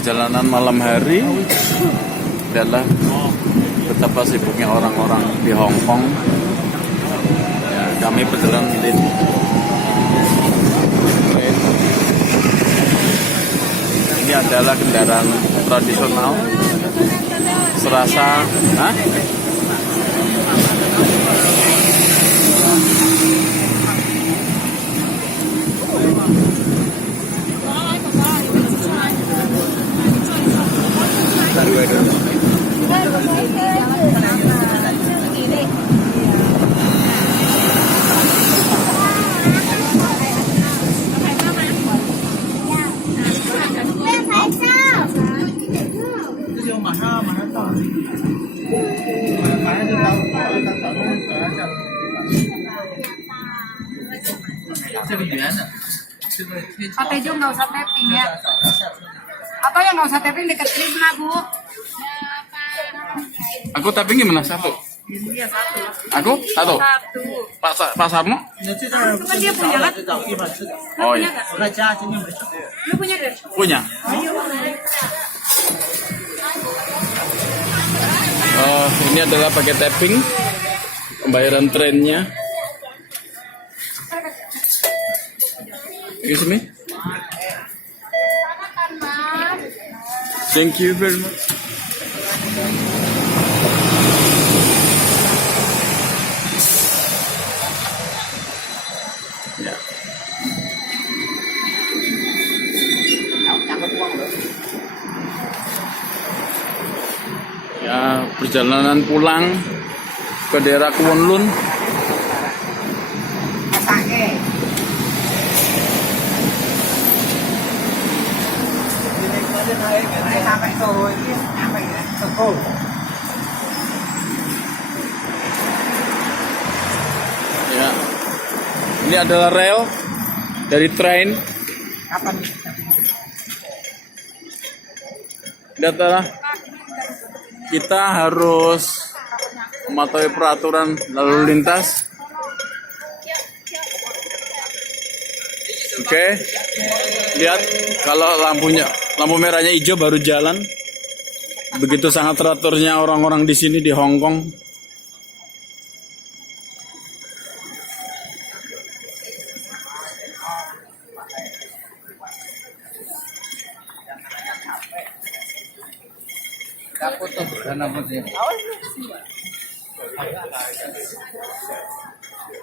perjalanan malam hari adalah betapa sibuknya orang-orang di Hong Kong. Ya, kami berjalan di train. Ini adalah kendaraan tradisional. Serasa, Pak Tejo nggak usah tapping ya. Atau yang nggak usah tapping dekat Krisna, Bu. aku tapi gimana? Satu. Iya, satu. Aku? Satu. Satu. Pak Samo? Itu kan dia punya kan? Oh iya. Lu punya kan? Punya. Ini adalah pakai tapping. Pembayaran trennya. Excuse me. Thank you very much. Ya. Ya, perjalanan pulang ke daerah Kowloon. Ya, ini adalah rel dari train. Lihatlah, kita harus mematuhi peraturan lalu lintas. Oke, lihat kalau lampu merahnya hijau baru jalan. Begitu sangat teraturnya orang-orang di sini di Hong Kong.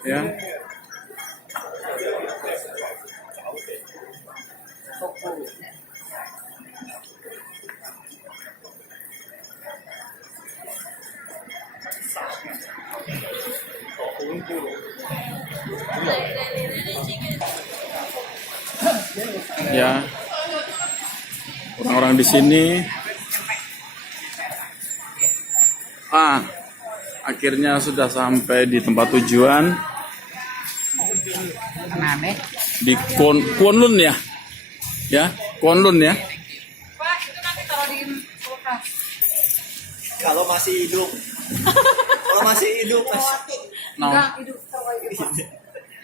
Ya. Ya, orang-orang di sini. Akhirnya sudah sampai di tempat tujuan di Kowloon ya, Kowloon ya. Pak, itu nanti taruh di kulkas. Kalau masih hidup, kalau masih hidup, Nah, Enggak, hidup.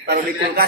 taruh di kulkas.